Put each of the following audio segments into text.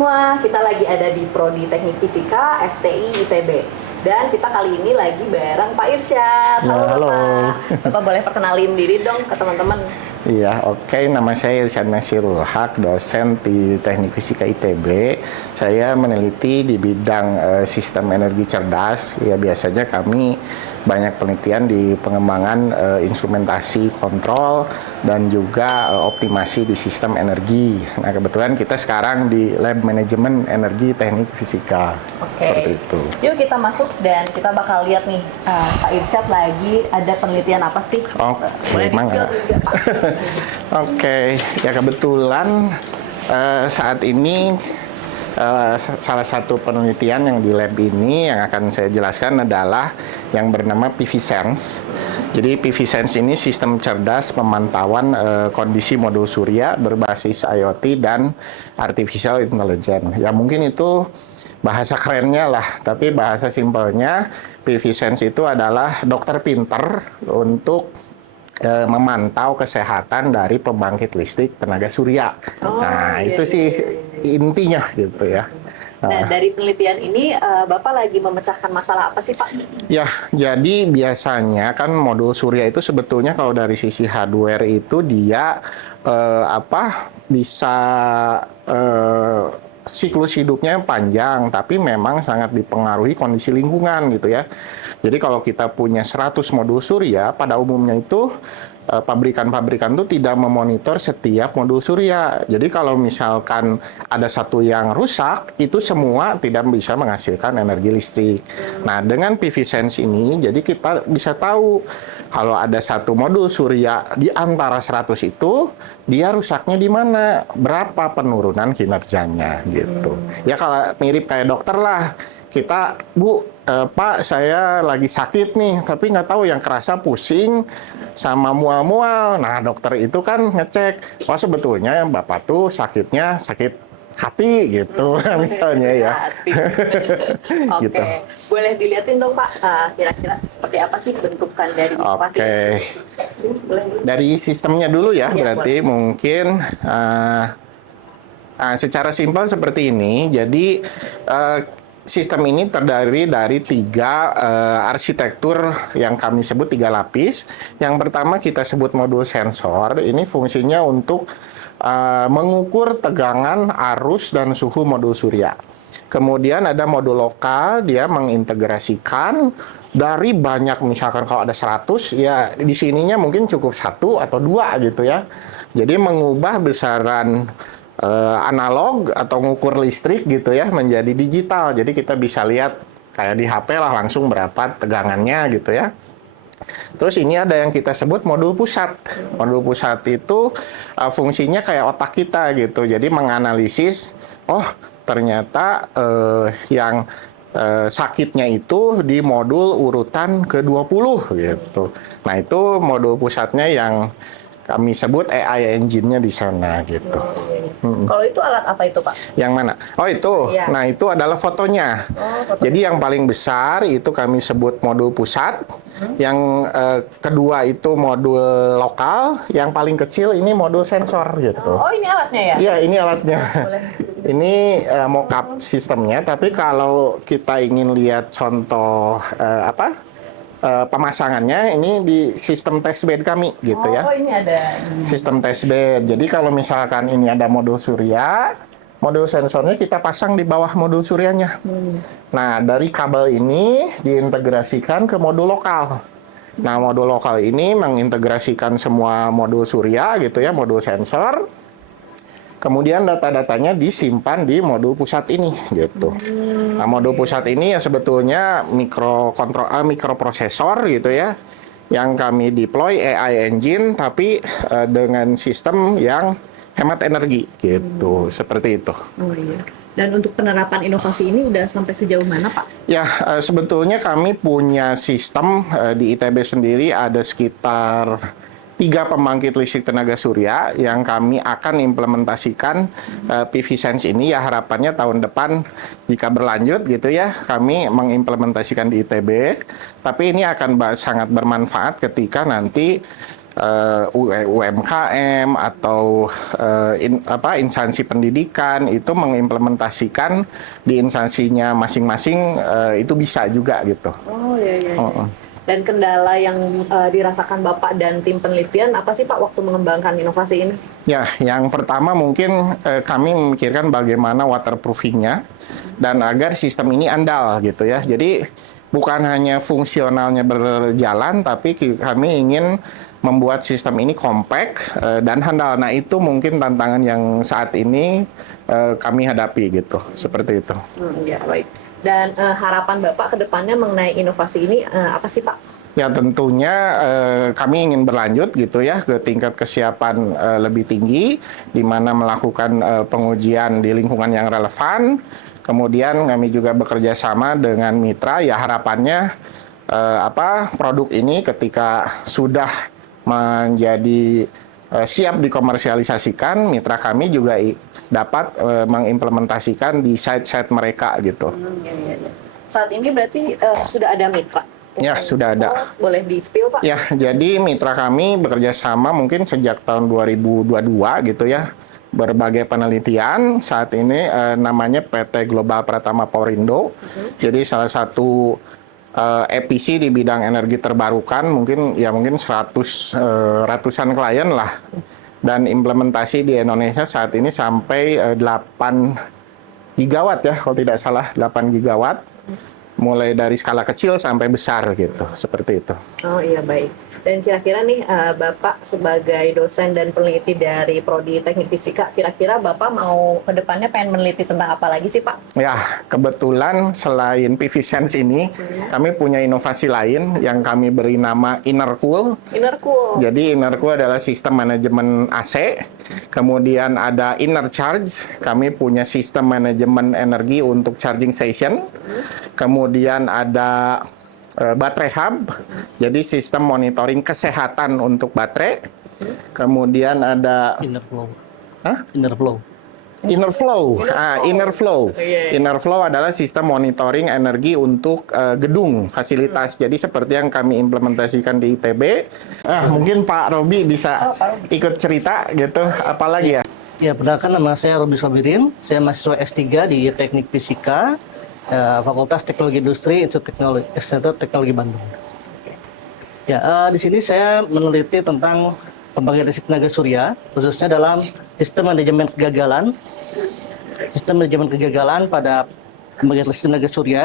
semua, kita lagi ada di Prodi Teknik Fisika FTI ITB. Dan kita kali ini lagi bareng Pak Irsyad. Halo, halo. Bapak. Bapak boleh perkenalin diri dong ke teman-teman? Iya, oke. Nama saya Irsyad Nasirul Haq, dosen di Teknik Fisika ITB. Saya meneliti di bidang sistem energi cerdas. Ya, biasanya kami banyak penelitian di pengembangan instrumentasi kontrol dan juga optimasi di sistem energi. Nah, kebetulan kita sekarang di Lab Manajemen Energi Teknik Fisika. Oke. Seperti itu. Yuk kita masuk dan kita bakal lihat nih, Pak Irsyad lagi ada penelitian apa sih? Boleh di-spill juga, Pak? Oke, ya kebetulan saat ini salah satu penelitian yang di lab ini yang akan saya jelaskan adalah yang bernama PV-Sense. Jadi PV-Sense ini sistem cerdas pemantauan kondisi modul surya berbasis IoT dan Artificial Intelligence. Ya mungkin itu bahasa kerennya lah, tapi bahasa simpelnya PV-Sense itu adalah dokter pinter untuk memantau kesehatan dari pembangkit listrik tenaga surya. Itu sih intinya gitu ya. Nah, dari penelitian ini Bapak lagi memecahkan masalah apa sih, Pak? Ya, jadi biasanya kan modul surya itu sebetulnya kalau dari sisi hardware itu dia bisa siklus hidupnya panjang, tapi memang sangat dipengaruhi kondisi lingkungan gitu ya. Jadi kalau kita punya 100 modul surya, pada umumnya itu pabrikan-pabrikan itu tidak memonitor setiap modul surya. Jadi kalau misalkan ada satu yang rusak, itu semua tidak bisa menghasilkan energi listrik. Nah, dengan PV-Sense ini, jadi kita bisa tahu kalau ada satu modul surya di antara 100 itu, dia rusaknya di mana, berapa penurunan kinerjanya gitu. Ya kalau mirip kayak dokter lah. Kita, Bu, Pak, saya lagi sakit nih, tapi nggak tahu yang kerasa pusing sama mual-mual. Nah, dokter itu kan ngecek, wah sebetulnya yang Bapak tuh sakitnya sakit hati gitu, misalnya ya. Oke, Gitu. Boleh dilihatin dong Pak, kira-kira seperti apa sih bentukan dari pasien? Oke. Dari sistemnya dulu ya, berarti boleh. mungkin secara simpel seperti ini. Jadi sistem ini terdiri dari 3 arsitektur yang kami sebut 3 lapis. Yang pertama kita sebut modul sensor. Ini fungsinya untuk mengukur tegangan, arus, dan suhu modul surya. Kemudian ada modul lokal, dia mengintegrasikan dari banyak, misalkan kalau ada 100, ya di sininya mungkin cukup 1 atau 2 gitu ya. Jadi mengubah besaran analog atau ngukur listrik gitu ya menjadi digital. Jadi kita bisa lihat kayak di HP lah langsung berapa tegangannya gitu ya. Terus ini ada yang kita sebut modul pusat. Modul pusat itu fungsinya kayak otak kita gitu. Jadi menganalisis, oh ternyata yang sakitnya itu di modul urutan ke-20 gitu. Nah itu modul pusatnya yang kami sebut AI engine-nya di sana gitu. Kalau itu alat apa itu Pak? Yang mana? Oh itu. Iya. Nah itu adalah fotonya. Foto. Jadi yang paling besar itu kami sebut modul pusat. Yang kedua itu modul lokal. Yang paling kecil ini modul sensor gitu. Oh ini alatnya ya? Iya ini alatnya. Boleh. Ini mock-up sistemnya. Tapi kalau kita ingin lihat contoh pemasangannya ini di sistem testbed kami gitu ya. Oh ini ada. Sistem testbed. Jadi kalau misalkan ini ada modul surya, modul sensornya kita pasang di bawah modul suryanya. Nah, dari kabel ini diintegrasikan ke modul lokal. Nah, modul lokal ini mengintegrasikan semua modul surya gitu ya, modul sensor. Kemudian data-datanya disimpan di modul pusat ini gitu. Nah, modul pusat ini ya sebetulnya mikroprosesor gitu ya, yang kami deploy AI engine tapi dengan sistem yang hemat energi gitu, seperti itu. Oh iya. Dan untuk penerapan inovasi ini udah sampai sejauh mana Pak? Ya, sebetulnya kami punya sistem di ITB sendiri ada sekitar 3 pembangkit listrik tenaga surya yang kami akan implementasikan PV-Sense ini ya harapannya tahun depan jika berlanjut gitu ya kami mengimplementasikan di ITB. Tapi ini akan sangat bermanfaat ketika nanti UMKM atau instansi pendidikan itu mengimplementasikan di instansinya masing-masing, itu bisa juga gitu. Oh iya. Dan kendala yang dirasakan Bapak dan tim penelitian apa sih Pak waktu mengembangkan inovasi ini? Ya, yang pertama mungkin kami memikirkan bagaimana waterproofingnya dan agar sistem ini andal gitu ya. Jadi bukan hanya fungsionalnya berjalan, tapi kami ingin membuat sistem ini compact dan handal. Nah, itu mungkin tantangan yang saat ini kami hadapi gitu, seperti itu. Ya, baik. Dan harapan Bapak ke depannya mengenai inovasi ini apa sih Pak? Ya tentunya kami ingin berlanjut gitu ya ke tingkat kesiapan lebih tinggi, di mana melakukan pengujian di lingkungan yang relevan. Kemudian kami juga bekerja sama dengan mitra, ya harapannya produk ini ketika sudah menjadi siap dikomersialisasikan, mitra kami juga dapat mengimplementasikan di site-site mereka gitu. Ya. Saat ini berarti sudah ada mitra? Ya, sudah ada. Boleh di-spill Pak? Ya, jadi mitra kami bekerja sama mungkin sejak tahun 2022 gitu ya. Berbagai penelitian, saat ini namanya PT Global Pratama Powerindo. Jadi salah satu EPC di bidang energi terbarukan, mungkin 100 ratusan klien lah. Dan implementasi di Indonesia saat ini sampai 8 gigawatt ya, kalau tidak salah 8 gigawatt. Mulai dari skala kecil sampai besar gitu, seperti itu. Oh iya, baik. Dan kira-kira nih Bapak sebagai dosen dan peneliti dari Prodi Teknik Fisika, kira-kira Bapak mau ke depannya pengen meneliti tentang apa lagi sih Pak? Ya, kebetulan selain PV Sense ini, kami punya inovasi lain yang kami beri nama Innercool. Innercool. Jadi Innercool adalah sistem manajemen AC. Kemudian ada Inner Charge, kami punya sistem manajemen energi untuk charging station. Kemudian ada baterai hub, jadi sistem monitoring kesehatan untuk baterai. Kemudian ada Inner flow. Hah? Inner flow. Inner flow. Inner flow. Yeah. Inner flow adalah sistem monitoring energi untuk gedung, fasilitas. Jadi seperti yang kami implementasikan di ITB. Mungkin Pak Robi bisa ikut cerita gitu, apalagi ya? Ya, perkenalkan nama saya Robi Sabirin. Saya mahasiswa S3 di Teknik Fisika, Fakultas Teknologi Industri, Institut Teknologi Bandung. Ya, di sini saya meneliti tentang pembagian risiko tenaga surya, khususnya dalam sistem manajemen kegagalan. Sistem manajemen kegagalan pada pembagian risiko tenaga surya,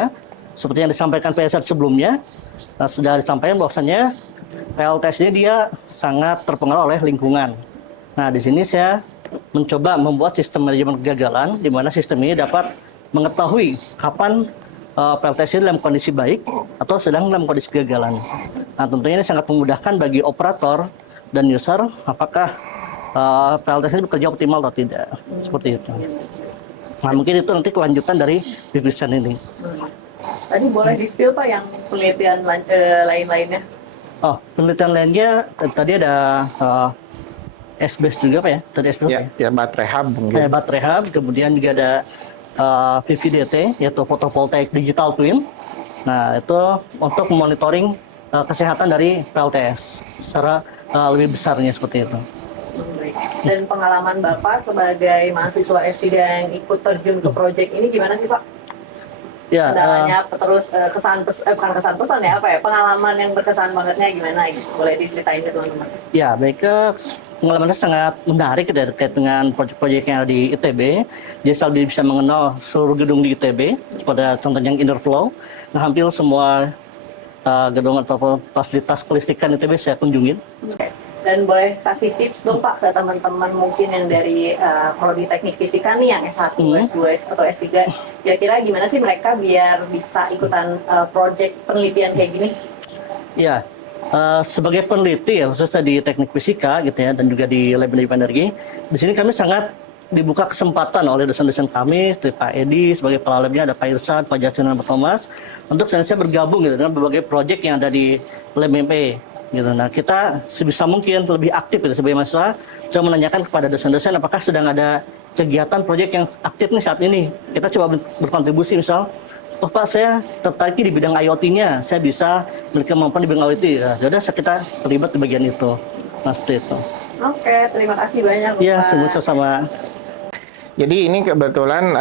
seperti yang disampaikan PSR sebelumnya, sudah disampaikan bahwasanya PLTS ini dia sangat terpengaruh oleh lingkungan. Nah, di sini saya mencoba membuat sistem manajemen kegagalan, di mana sistem ini dapat mengetahui kapan PLTS ini dalam kondisi baik atau sedang dalam kondisi kegagalan. Nah, tentunya ini sangat memudahkan bagi operator dan user apakah PLTS ini bekerja optimal atau tidak, seperti itu. Nah, mungkin itu nanti kelanjutan dari bibisan ini. Tadi boleh di-spill Pak yang penelitian lain-lainnya? Oh, penelitian lainnya tadi ada S-base juga Pak ya? Tadi S-base Ya, ya baterai hub mungkin. baterai hub, kemudian juga ada VVDT, yaitu photovoltaic digital twin. Nah, itu untuk monitoring kesehatan dari PLTS secara lebih besarnya seperti itu. Dan pengalaman Bapak sebagai mahasiswa S3 yang ikut terjun ke proyek ini gimana sih Pak? Ya, Kendalanya terus bukan kesan pesan ya, apa ya, pengalaman yang berkesan bangetnya gimana gitu? Boleh diceritain ke teman-teman? ya baik, pengalamannya sangat menarik terkait dengan proyek-proyek yang ada di ITB. Jadi selalu bisa mengenal seluruh gedung di ITB, pada contohnya yang inner flow. Nah, hampir semua gedung atau fasilitas kelistrikan ITB saya kunjungin. Dan boleh kasih tips dong Pak ke teman-teman mungkin yang dari Prodi Teknik Fisika nih yang S1, S2, atau S3. Kira-kira gimana sih mereka biar bisa ikutan proyek penelitian kayak gini? Ya, sebagai peneliti ya khususnya di Teknik Fisika gitu ya dan juga di Lab Manajemen Energi, di sini kami sangat dibuka kesempatan oleh dosen-dosen kami, seperti Pak Edi sebagai kepala labnya, ada Pak Irsan, Pak Jason, dan Pak Thomas, untuk saya bergabung gitu dengan berbagai proyek yang ada di Lab MP. Gitu. Nah, kita sebisa mungkin lebih aktif gitu, sebagai mahasiswa, coba menanyakan kepada dosen-dosen apakah sedang ada kegiatan proyek yang aktif nih saat ini. Kita coba berkontribusi, misal, oh Pak, saya tertarik di bidang IoT-nya, saya bisa memiliki kemampuan di bidang IoT. Ya, sudah kita terlibat di bagian itu. Nah, seperti itu. Oke, terima kasih banyak Iya, Bapak. sama-sama. Jadi ini kebetulan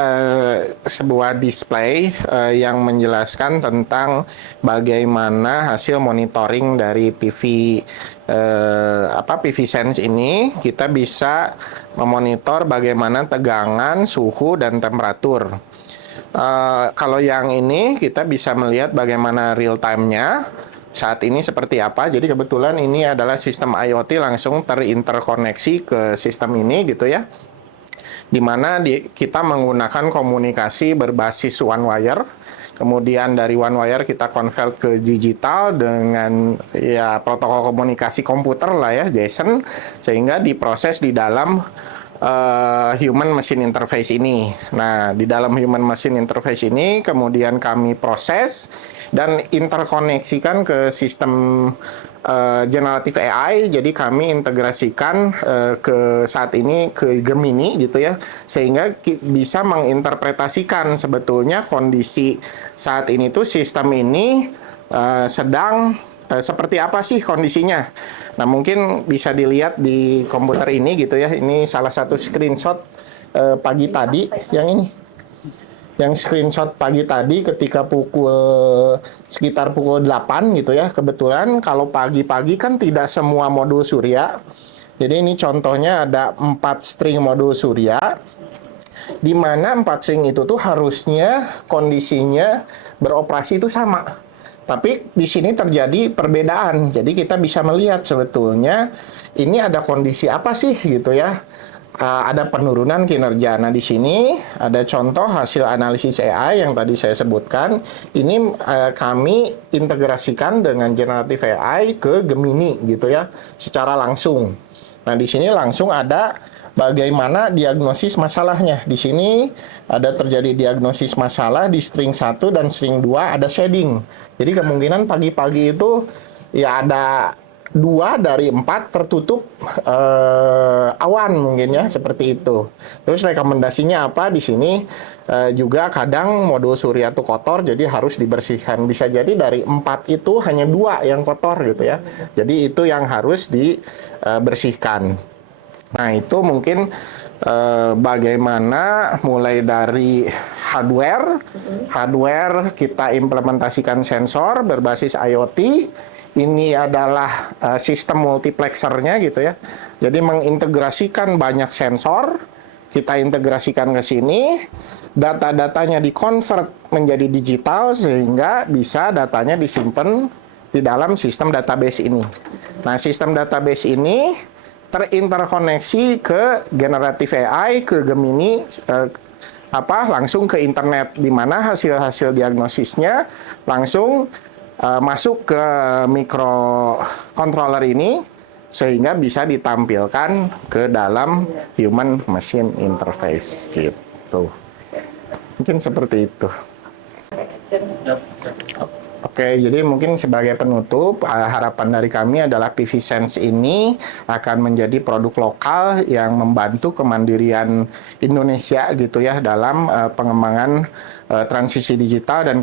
sebuah display yang menjelaskan tentang bagaimana hasil monitoring dari PV Sense ini. Kita bisa memonitor bagaimana tegangan, suhu, dan temperatur. Kalau yang ini kita bisa melihat bagaimana real time-nya saat ini seperti apa. Jadi kebetulan ini adalah sistem IoT langsung terinterkoneksi ke sistem ini gitu ya. Di mana kita menggunakan komunikasi berbasis one wire. Kemudian dari one wire kita convert ke digital dengan ya protokol komunikasi komputer lah ya, JSON, sehingga diproses di dalam human machine interface ini. Nah, di dalam human machine interface ini kemudian kami proses dan interkoneksikan ke sistem generative AI. Jadi kami integrasikan ke saat ini ke Gemini gitu ya, sehingga bisa menginterpretasikan sebetulnya kondisi saat ini tuh sistem ini sedang seperti apa sih kondisinya. Nah, mungkin bisa dilihat di komputer ini gitu ya. Ini salah satu screenshot pagi tadi yang ini. Yang screenshot pagi tadi ketika sekitar pukul 8 gitu ya. Kebetulan kalau pagi-pagi kan tidak semua modul surya. Jadi ini contohnya ada 4 string modul surya, di mana 4 string itu tuh harusnya kondisinya beroperasi itu sama. Tapi di sini terjadi perbedaan. Jadi kita bisa melihat sebetulnya ini ada kondisi apa sih gitu ya. Ada penurunan kinerja. Nah, di sini ada contoh hasil analisis AI yang tadi saya sebutkan. Ini kami integrasikan dengan generative AI ke Gemini gitu ya, secara langsung. Nah, di sini langsung ada bagaimana diagnosis masalahnya. Di sini ada terjadi diagnosis masalah di string 1 dan string 2 ada shading. Jadi kemungkinan pagi-pagi itu ya ada 2 dari 4 tertutup awan mungkin ya, seperti itu. Terus rekomendasinya apa di sini? Juga kadang modul surya itu kotor, jadi harus dibersihkan. Bisa jadi dari 4 itu hanya 2 yang kotor gitu ya. Jadi itu yang harus dibersihkan. Nah, itu mungkin bagaimana mulai dari hardware kita implementasikan sensor berbasis IoT. Ini adalah sistem multiplexernya gitu ya. Jadi mengintegrasikan banyak sensor, kita integrasikan ke sini, data-datanya dikonvert menjadi digital sehingga bisa datanya disimpan di dalam sistem database ini. Nah, sistem database ini terinterkoneksi ke generative AI, ke Gemini, langsung ke internet, di mana hasil-hasil diagnosisnya langsung masuk ke microcontroller ini sehingga bisa ditampilkan ke dalam human machine interface gitu. Mungkin seperti itu. Oke, jadi mungkin sebagai penutup, harapan dari kami adalah PV Sense ini akan menjadi produk lokal yang membantu kemandirian Indonesia gitu ya dalam pengembangan transisi digital dan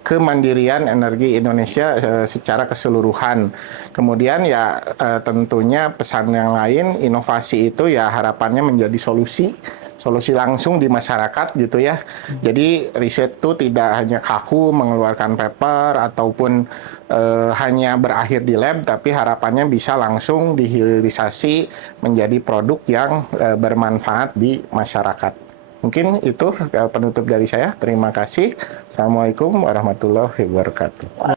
kemandirian energi Indonesia secara keseluruhan. Kemudian ya tentunya pesan yang lain, inovasi itu ya harapannya menjadi solusi langsung di masyarakat gitu ya. Jadi riset itu tidak hanya kaku mengeluarkan paper ataupun hanya berakhir di lab, tapi harapannya bisa langsung dihilirisasi menjadi produk yang bermanfaat di masyarakat. Mungkin itu penutup dari saya. Terima kasih. Assalamualaikum warahmatullahi wabarakatuh.